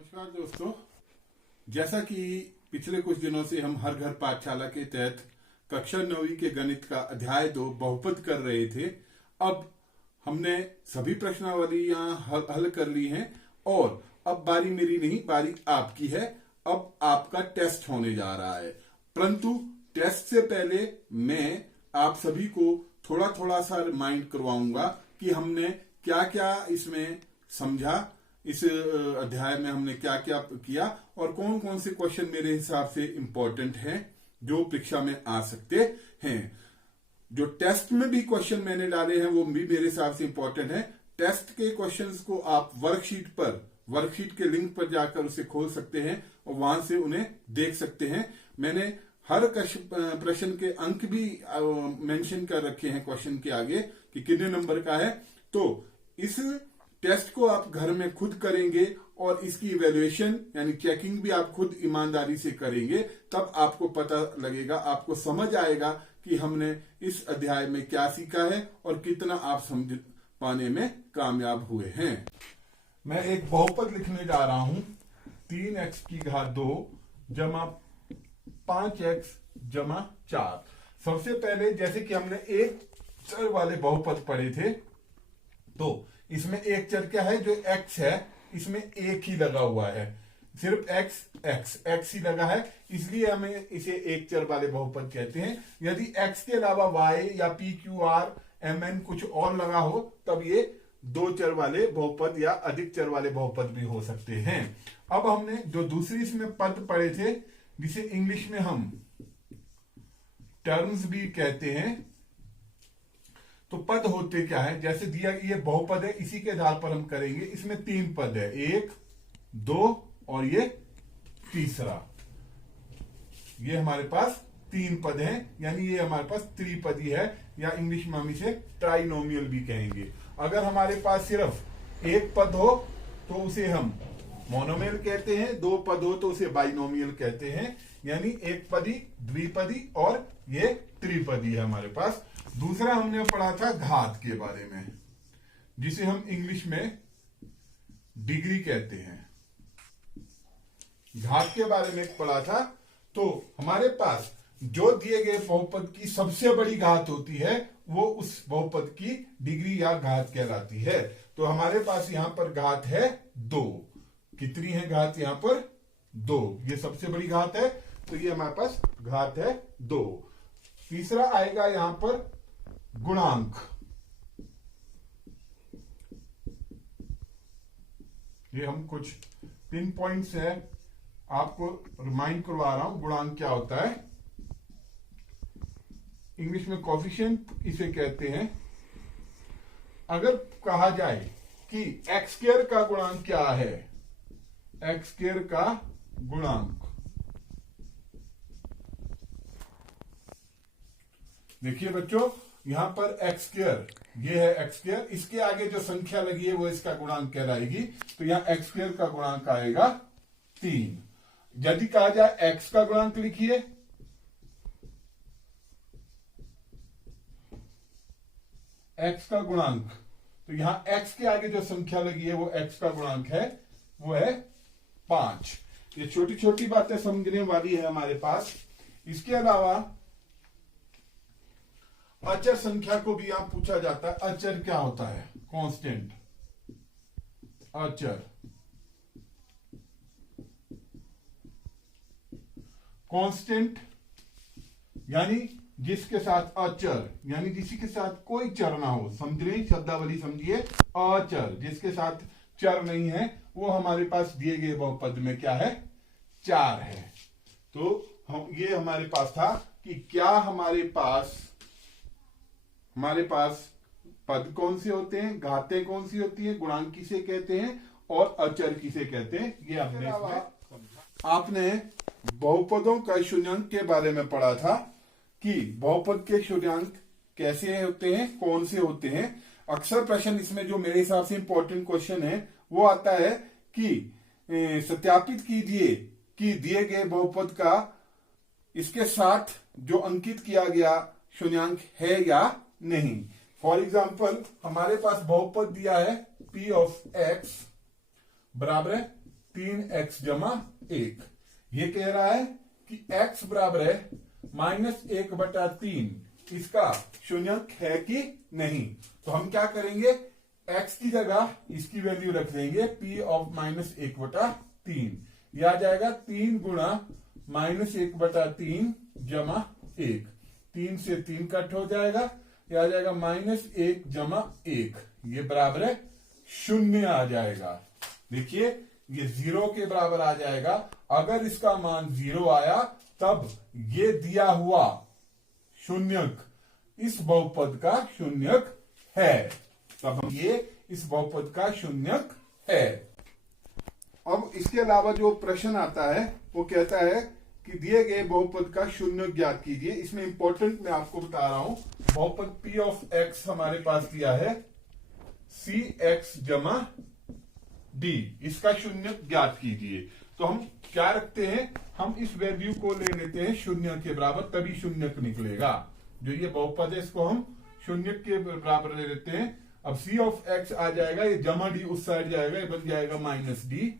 नमस्कार दोस्तों। जैसा कि पिछले कुछ दिनों से हम हर घर पाठशाला के तहत कक्षा 9वीं के गणित का अध्याय 2 बहुपद कर रहे थे। अब हमने सभी प्रश्नावलियां हल कर ली हैं और अब बारी मेरी नहीं, बारी आपकी है। अब आपका टेस्ट होने जा रहा है, परंतु टेस्ट से पहले मैं आप सभी को थोड़ा थोड़ा सा रिमाइंड करवाऊंगा कि हमने क्या क्या इसमें समझा, इस अध्याय में हमने क्या क्या किया और कौन कौन से क्वेश्चन मेरे हिसाब से इंपॉर्टेंट हैं जो परीक्षा में आ सकते हैं। जो टेस्ट में भी क्वेश्चन मैंने डाले हैं वो भी मेरे हिसाब से इंपॉर्टेंट है। टेस्ट के क्वेश्चंस को आप वर्कशीट के लिंक पर जाकर उसे खोल सकते हैं और वहां से उन्हें देख सकते हैं। मैंने हर प्रश्न के अंक भी मेंशन कर रखे हैं क्वेश्चन के आगे कि कितने नंबर का है। तो इस टेस्ट को आप घर में खुद करेंगे और इसकी इवैल्यूएशन यानी चेकिंग भी आप खुद ईमानदारी से करेंगे, तब आपको पता लगेगा, आपको समझ आएगा कि हमने इस अध्याय में क्या सीखा है और कितना आप समझ पाने में कामयाब हुए हैं। मैं एक बहुपद लिखने जा रहा हूं, 3x की घात 2 जमा 5x जमा 4। सबसे पहले जैसे कि हमने एक चर वाले बहुपद पढ़े थे, तो इसमें एक चर क्या है, जो x है इसमें एक ही लगा हुआ है, सिर्फ x ही लगा है, इसलिए हमें इसे एक चर वाले बहुपद कहते हैं। यदि x के अलावा y या p q r m n कुछ और लगा हो तब ये दो चर वाले बहुपद या अधिक चर वाले बहुपद भी हो सकते हैं। अब हमने जो दूसरी इसमें पद पढ़े थे, जिसे इंग्लिश में हम टर्म्स भी कहते हैं, तो पद होते क्या है, जैसे दिया ये बहुपद है, इसी के आधार पर हम करेंगे। इसमें 3 पद है, 1 2 और ये तीसरा, ये हमारे पास 3 पद हैं, यानी ये हमारे पास त्रिपदी है, या इंग्लिश में हम इसे ट्राइनोमियल भी कहेंगे। अगर हमारे पास सिर्फ एक पद हो तो उसे हम मोनोमियल कहते हैं, 2 पद हो तो उसे बाइनोमियल कहते हैं, यानी एक पदी, द्विपदी और ये त्रिपदी है हमारे पास। दूसरा हमने पढ़ा था घात के बारे में, जिसे हम इंग्लिश में डिग्री कहते हैं। घात के बारे में पढ़ा था। तो हमारे पास जो दिए गए बहुपद की सबसे बड़ी घात होती है वो उस बहुपद की डिग्री या घात कहलाती है। तो हमारे पास यहां पर घात है 2। कितनी है घात यहां पर? 2। ये सबसे बड़ी घात है, तो ये हमारे पास घात है 2। तीसरा आएगा यहां पर गुणांक। ये हम कुछ पिन पॉइंट्स है, आपको रिमाइंड करवा रहा हूं गुणांक क्या होता है। इंग्लिश में कोफिशिएंट इसे कहते हैं। अगर कहा जाए कि एक्स स्क्वायर का गुणांक क्या है, एक्स स्क्वायर का गुणांक, देखिए बच्चों, यहां पर एक्स स्क्वायर, ये है एक्स स्क्वायर, इसके आगे जो संख्या लगी है वो इसका गुणांक कहलाएगी। तो यहां एक्स स्क्वायर का गुणांक आएगा 3। यदि कहा जाए एक्स का गुणांक लिखिए, एक्स का गुणांक, तो यहां एक्स के आगे जो संख्या लगी है वो एक्स का गुणांक है, वो है 5। ये छोटी छोटी बातें समझने वाली है हमारे पास। इसके अलावा अचर संख्या को भी यहां पूछा जाता है। अचर क्या होता है? कांस्टेंट। अचर, कांस्टेंट यानी जिसके साथ अचर, यानी जिसी के साथ कोई चर ना हो, समझ रहे, शब्दावली समझिए। अचर जिसके साथ चर नहीं है, वो हमारे पास दिए गए बहुपद में क्या है? 4 है। तो ये हमारे पास था कि क्या हमारे पास पद कौन से होते हैं, घातें कौन सी होती हैं, गुणांक किसे कहते हैं और अचर किसे कहते हैं, ये हमने आपने बहुपदों का शून्यांक के बारे में पढ़ा था कि बहुपद के शून्यांक कैसे होते हैं, कौन से होते हैं। अक्सर प्रश्न इसमें जो मेरे हिसाब से इंपॉर्टेंट क्वेश्चन है वो आता है कि सत्यापित कीजिए कि दिए गए बहुपद का इसके साथ जो अंकित किया गया शून्यांक है या नहीं। फॉर एग्जाम्पल, हमारे पास बहुपद दिया है p ऑफ x बराबर है 3x जमा 1। ये कह रहा है कि x बराबर है -1/3, इसका शून्यक है कि नहीं। तो हम क्या करेंगे, x की जगह इसकी वैल्यू रख देंगे p ऑफ -1/3। यह आ जाएगा 3 गुणा -1/3 जमा 1। 3 से 3 कट हो जाएगा, यह आ जाएगा -1 जमा 1, ये बराबर है 0 आ जाएगा। देखिए ये 0 के बराबर आ जाएगा। अगर इसका मान 0 आया तब ये दिया हुआ शून्यक इस बहुपद का शून्यक है, तब ये इस बहुपद का शून्यक है। अब इसके अलावा जो प्रश्न आता है वो कहता है कि दिए गए बहुपद का शून्यक ज्ञात कीजिए। इसमें इंपॉर्टेंट मैं आपको बता रहा हूं, बहुपद p ऑफ x हमारे पास दिया है cx जमा d, इसका शून्यक ज्ञात कीजिए। तो हम क्या रखते हैं, हम इस वैल्यू को ले लेते हैं शून्य के बराबर, तभी शून्यक निकलेगा। जो ये बहुपद है इसको हम शून्य के बराबर ले लेते हैं। अब c ऑफ x आ जाएगा, ये जमा d उस साइड जाएगा, ये बन जाएगा -d,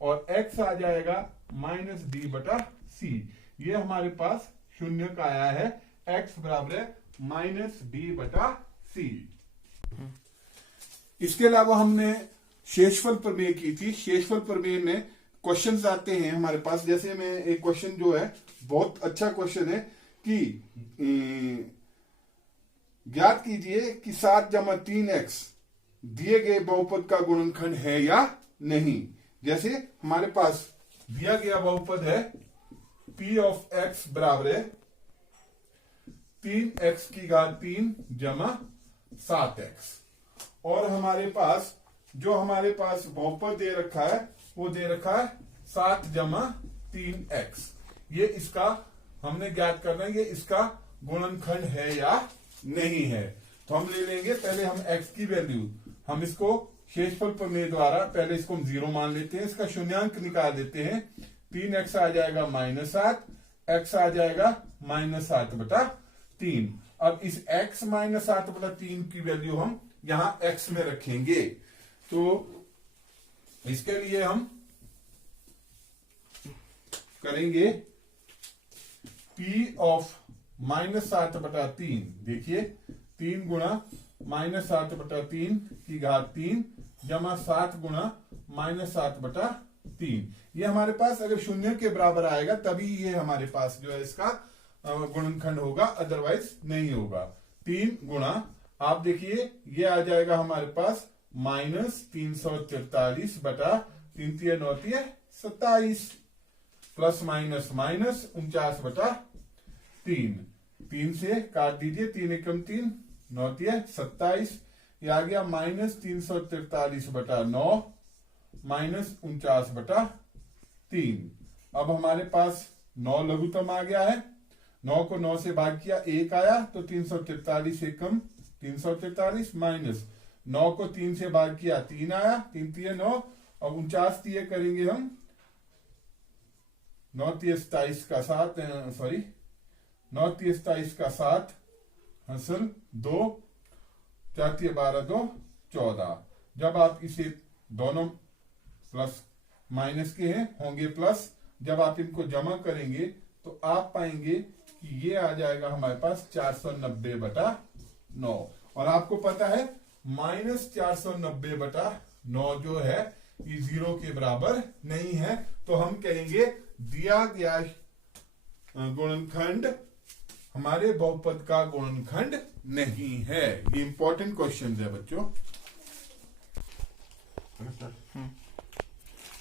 और x आ जाएगा -d/c। ये हमारे पास शून्यक आया है, x बराबर है -d/c। इसके अलावा हमने शेषफल प्रमेय की थी। शेषफल प्रमेय में क्वेश्चंस आते हैं हमारे पास, जैसे में एक क्वेश्चन जो है बहुत अच्छा क्वेश्चन है कि ज्ञात कीजिए कि 7 जमा 3x दिए गए बहुपद का गुणनखंड है या नहीं। जैसे हमारे पास दिया गया बहुपद है p ऑफ x बराबर है 3x की घात 3 जमा 7x, और हमारे पास जो हमारे पास बहुपद दे रखा है वो दे रखा है 7 जमा 3x। ये इसका हमने ज्ञात करना है, ये इसका गुणनखंड है या नहीं है। तो हम ले लेंगे पहले हम x की वैल्यू, हम इसको शेषफल प्रमेय द्वारा पहले इसको हम 0 मान लेते हैं, इसका शून्यांक निकाल देते हैं। 3x आ जाएगा -7, x आ जाएगा -7/3। अब इस x -7/3 की वैल्यू हम यहां x में रखेंगे। तो इसके लिए हम करेंगे p ऑफ -7/3। देखिए 3 गुणा -7/3 की घात 3 जमा 7 गुणा -7/3। ये हमारे पास अगर शून्य के बराबर आएगा तभी ये हमारे पास जो है इसका गुणनखंड होगा, अदरवाइज नहीं होगा। 3 गुणा, आप देखिए ये आ जाएगा हमारे पास -343 बटा 3 × 9 = 27 प्लस माइनस माइनस 49/3। 3 से काट दीजिए, 3 एकम 3, 9 × 27। ये आ गया -343/9 -49/3। अब हमारे पास 9 लघुत्तम आ गया है, 9 को 9 से भाग किया 1 आया, तो 343 एकम 343 माइनस 9 को 3 से भाग किया 3 आया, 3 × 9। अब 49 दिए करेंगे हम, 9 × 27 का 7, सॉरी 9 × 27 का 7 हासिल 2, 4 × 12 2 14। जब आप इसे दोनों प्लस माइनस के हैं होंगे प्लस, जब आप इनको जमा करेंगे तो आप पाएंगे कि ये आ जाएगा हमारे पास 490/9। और आपको पता है -490/9 जो है ये 0 के बराबर नहीं है। तो हम कहेंगे दिया गया गुणनखंड हमारे बहुपद का गुणनखंड नहीं है। ये इंपॉर्टेंट क्वेश्चन है बच्चों।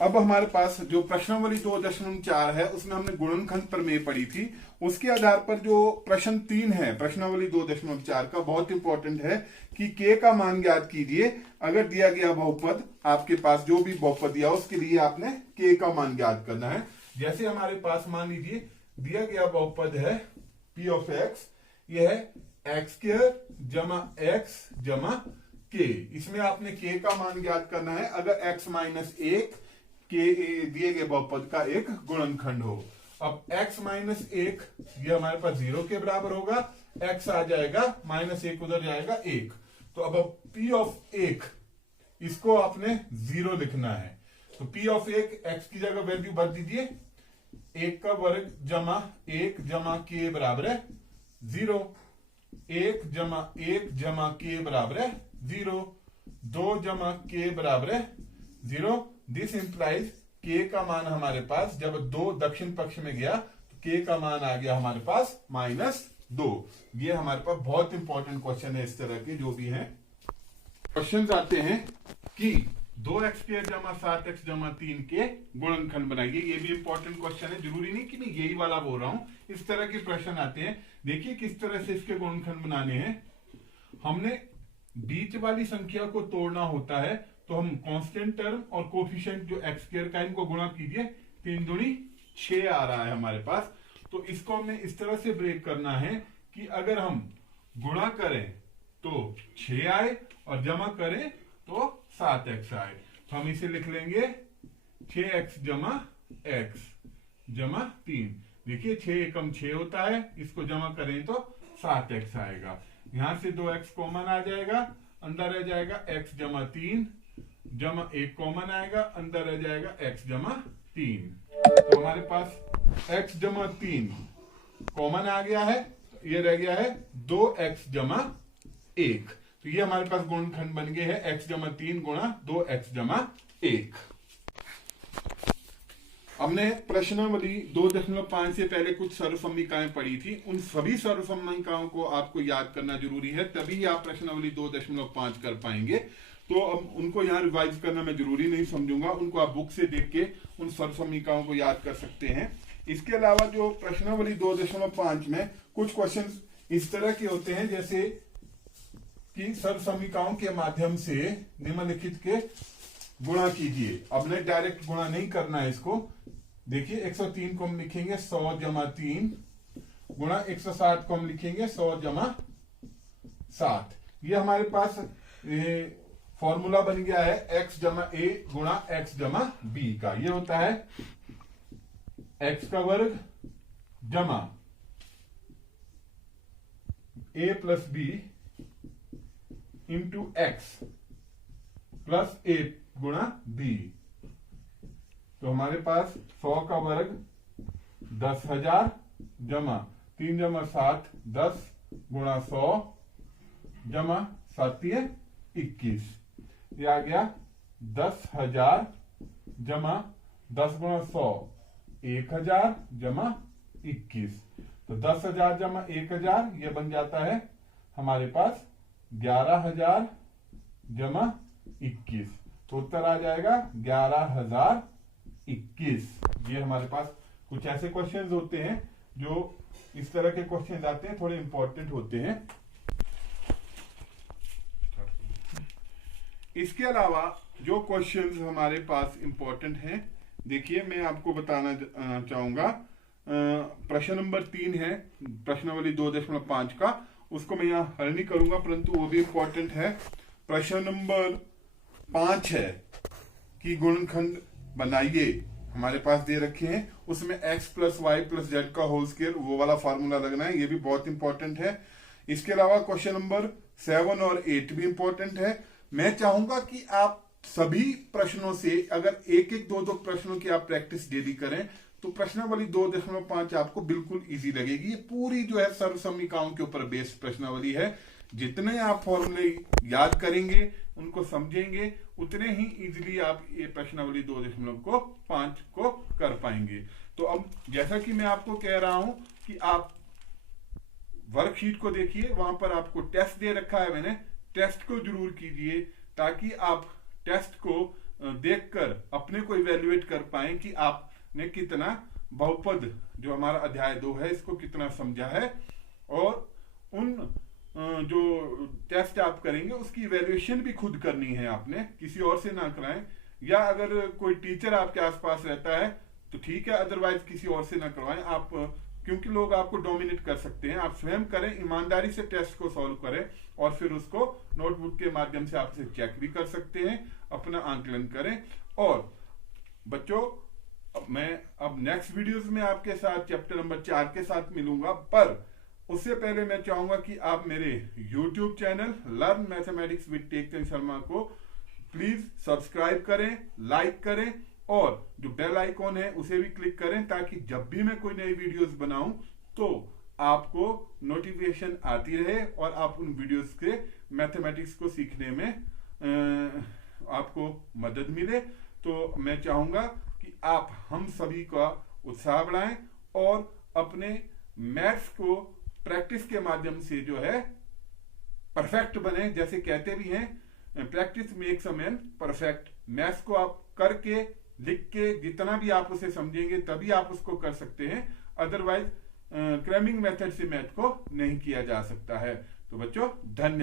अब हमारे पास जो प्रश्नावली 2.4 है उसमें हमने गुणनखंड प्रमेय पढ़ी थी। उसके आधार पर जो प्रश्न 3 है प्रश्नावली 2.4 का, बहुत इंपॉर्टेंट है कि k का मान ज्ञात कीजिए। अगर दिया गया बहुपद, आपके पास जो भी बहुपद दिया उसके लिए आपने k का मान ज्ञात करना है। जैसे हमारे पास मान लीजिए दिया गया बहुपद है p ऑफ x, यह है x² जमा x जमा k। इसमें आपने k का मान ज्ञात करना है अगर x - 1 के दिए गए बहुपद का एक गुणनखंड हो। अब x - 1 ये हमारे पास 0 के बराबर होगा, x आ जाएगा -1 उधर जाएगा 1। तो अब p ऑफ 1 इसको आपने 0 लिखना है। तो p ऑफ एक x की जगह वैल्यू भर दीजिए, 1 का वर्ग जमा 1 जमा k बराबर है 0, 1 जमा 1 जमा k बराबर है 0, 2 जमा k बराबर है 0। दिस इंप्लाइज k का मान हमारे पास जब 2 दक्षिण पक्ष में गया तो k का मान आ गया हमारे पास -2। ये हमारे पास बहुत इंपॉर्टेंट क्वेश्चन है, इस तरह के जो भी हैं क्वेश्चंस आते हैं कि 2x² जमा 7x जमा 3 के गुणनखंड बनाइए। ये भी इंपॉर्टेंट क्वेश्चन है, जरूरी नहीं कि मैं यही वाला बोल रहा हूं, इस तरह के प्रश्न आते हैं। देखिए किस तरह से इसके गुणनखंड बनाने हैं। हमने बीच वाली संख्या को तोड़ना होता है, तो हम कांस्टेंट टर्म और कोफिशिएंट जो x² का इनको गुणा कीजिए, 3 दूनी 6 आ रहा है हमारे पास। तो इसको हमें इस तरह से ब्रेक करना है कि अगर हम गुणा करें तो 6 आए और जमा करें तो 7x आए। तो हम इसे लिख लेंगे 6x जमा x जमा 3। देखिए 6 एकम 6 होता है, इसको जमा करें तो 7x आएगा। यहां से 2x कॉमन आ जाएगा, अंदर रह जाएगा x जमा 3 जमा 1 कॉमन आएगा, अंदर रह जाएगा x जमा 3। तो हमारे पास x जमा 3 कॉमन आ गया है, ये रह गया है 2x जमा 1। तो ये हमारे पास गुणनखंड बन गए हैं x जमा 3 गुणा 2x जमा 1। हमने प्रश्नावली 2.5 से पहले कुछ सर्वसम्मिकाएं पढ़ी थी, उन सभी सर्वसम्मिकाओं को आपको याद करना जरूरी है, तभी आप प्रश्नावली 2.5 कर पाएंगे। तो अब उनको यहाँ रिवाइज करना मैं जरूरी नहीं समझूंगा, उनको आप बुक से देख के उन सर्वसम्मिकाओं को याद कर सकते हैं। इसके अलावा जो प्रश्नावली 2.5 में कुछ क्वेश्चन इस तरह के होते हैं, जैसे कि सर्वसम्मिकाओं के माध्यम से निम्नलिखित के गुणा कीजिए। अब ने डायरेक्ट गुणा नहीं करना है इसको। देखिए 103 को हम लिखेंगे 100 जमा 3 गुणा 160 को हम लिखेंगे 100 जमा 7। ये हमारे पास फॉर्मूला बन गया है x जमा a गुणा x जमा b का। ये होता है x का वर्ग जमा a plus b into x plus a गुणा b। तो हमारे पास 100 का वर्ग 10,000 जमा 3 जमा 7 10 गुणा 100 जमा 7 21। ये आ गया 10,000 जमा 10 गुणा 100 1,000 जमा 21। तो 10,000 जमा 1,000 ये बन जाता है हमारे पास 11,000 जमा 21। तो उत्तर आ जाएगा 11,021। ये हमारे पास कुछ ऐसे क्वेश्चंस होते हैं जो इस तरह के क्वेश्चंस आते हैं, थोड़े इंपॉर्टेंट होते हैं। इसके अलावा जो क्वेश्चंस हमारे पास इंपॉर्टेंट हैं, देखिए मैं आपको बताना चाहूंगा। प्रश्न नंबर 3 है प्रश्नावली 2.5 का, उसको मैं यहाँ हल नहीं करूंगा, परंतु वो भी इंपॉर्टेंट है। प्रश्न नंबर 5 है कि गुणनखंड बनाइए, हमारे पास दे रखे हैं, उसमें x plus Y plus Z का होल स्क्वायर वो वाला फॉर्मूला लगना है, ये भी बहुत इंपॉर्टेंट है। इसके अलावा क्वेश्चन नंबर 7 और 8 भी इंपॉर्टेंट है। मैं चाहूंगा कि आप सभी प्रश्नों से अगर एक एक दो प्रश्नों की आप प्रैक्टिस डेली करें तो प्रश्नावली 2.5 आपको बिल्कुल इजी लगेगी। ये पूरी जो है सर्वसम्मिकाओं के ऊपर बेस्ड प्रश्नावली है। जितने आप फॉर्मूले याद करेंगे, उनको समझेंगे, उतने ही इजीली आप ये प्रश्नावली 2.5 को कर पाएंगे। तो अब जैसा कि मैं आपको कह रहा हूं कि आप वर्कशीट को देखिए, वहां पर आपको टेस्ट दे रखा है मैंने, टेस्ट को जरूर कीजिए ताकि आप टेस्ट को देखकर अपने को इवेल्युएट कर पाएं कि आपने कितना बहुपद जो हमारा अध्याय 2 है इसको कितना समझा है, और उन जो टेस्ट आप करेंगे उसकी इवेल्युएशन भी खुद करनी है आपने, किसी और से ना कराएं। या अगर कोई टीचर आपके आसपास रहता है तो ठीक है, अदरवाइज किसी और से ना करवाएं आप, क्योंकि लोग आपको डोमिनेट कर सकते हैं। आप स्वयं करें, ईमानदारी से टेस्ट को सॉल्व करें और फिर उसको नोटबुक के माध्यम से आप इसे चेक भी कर सकते हैं, अपना आंकलन करें। और बच्चों मैं अब नेक्स्ट वीडियोस में आपके साथ चैप्टर नंबर 4 के साथ मिलूंगा, पर उससे पहले मैं चाहूंगा कि आप मेरे YouTube channel learn mathematics with Tekchand Sharma को प्लीज सब्सक्राइब करें, लाइक करें और जो बेल आइकॉन है उसे भी क्लिक करें, ताकि जब भी मैं कोई नई वीडियोस बनाऊं तो आपको नोटिफिकेशन आती रहे और आप उन वीडियोस के मैथमेटिक्स को सीखने में आपको मदद मिले। तो मैं चाहूंगा कि आप हम सभी का उत्साह बढ़ाएं और अपने मैथ्स को प्रैक्टिस के माध्यम से जो है परफेक्ट बने। जैसे कहते भी हैं, practice makes a man perfect. Maths को आप करके, लिख के, जितना भी आप उसे समझेंगे तभी आप उसको कर सकते हैं, अदरवाइज क्रैमिंग मेथड से मैथ को नहीं किया जा सकता है। तो बच्चों, धन्यवाद।